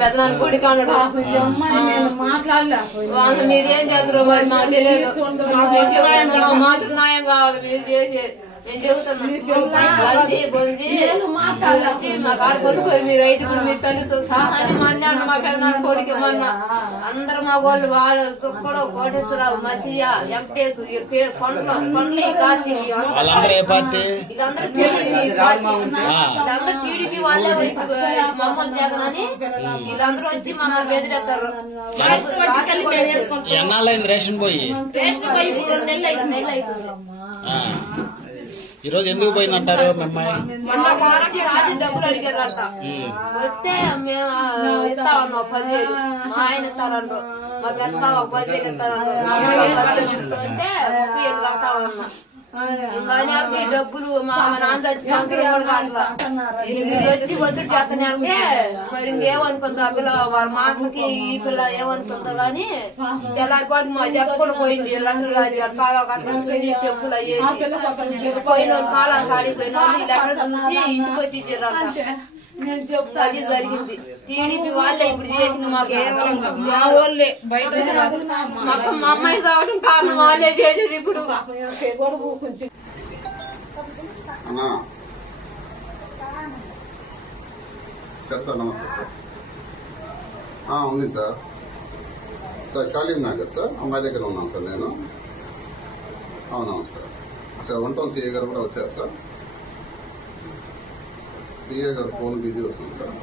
పెద్దనాన్న కొడుకు అన్నాడు. వాళ్ళు మీరేం చేద్దరో మరి నాకు తెలియదు. నేను చెప్తాను మా మాటకు న్యాయం కావాలి మీరు చేసేది. నేను చెబుతున్నా గంజి గొంజి వచ్చి మా కాడ కొనుక్కోరు మీరు 5గురు మీరు తెలుసు సహాయం అన్నాడు. మా పెద్దనాన్న కొడుకు మొన్న అందరు మా వాళ్ళు వాళ్ళు సుక్కడు కోటేశ్వరరావు మసియా వెంకటేశ్ పేరు పండ్లు ఈ కార్తీక్ వీళ్ళందరూ టీడీపీ వాళ్ళే ఇప్పుడు మమ్మల్ని జగన్ అని వీళ్ళందరూ వచ్చి మమ్మల్ని బెదిరేస్తారు. రేషన్ పోయి 2 నెలలు అవుతుంది. ఈ రోజు ఎందుకు పోయినట్టారు మిమ్మల్ని? రాజు డబ్బులు అడిగారంట. వస్తే మేము ఇస్తామన్నా 10,000 మా ఆయన ఇస్తారంట. మా పెద్ద 10,000 ఇస్తారంట. 10,000 తీసుకుంటే 30,000 కడతామన్నా. ఇంకా డబ్బులు మా నాన్న వచ్చి సంక్రాంతి కూడా కట్టలా. మీరు వచ్చి ఒత్తిడి చేస్తానంటే మరి ఇంకేమనుకుందా పిల్ల వాళ్ళ మాటలకి ఈ పిల్ల ఏమనుకుందా గానీ ఎలా కూడా మా చెప్పకుండా పోయింది. లెటర్ రాజారు కాగా కట్టేసుకుని చెప్పులు అయ్యేసి పోయిన వాళ్ళు కాలం కాడిపోయిన వాళ్ళు ఈ లెటర్ చూసి ఇంటికి వచ్చి ఇచ్చారంట. అది జరిగింది. టీడీపీ వాళ్ళే ఇప్పుడు చేసింది మాకు. మా అమ్మాయి రావడం కారణం వాళ్ళే చేసారు. ఇప్పుడు సార్ నమస్తే సార్. ఉంది సార్. సార్ షాలీం నగర్ సార్ అమ్మాయి దగ్గర ఉన్నాను సార్ నేను. అవునవును సార్. సార్ 1 టౌన్ సిఏ గారు కూడా వచ్చారు సార్. సిఏ గారు ఫోన్ బిజీ వస్తుంది సార్.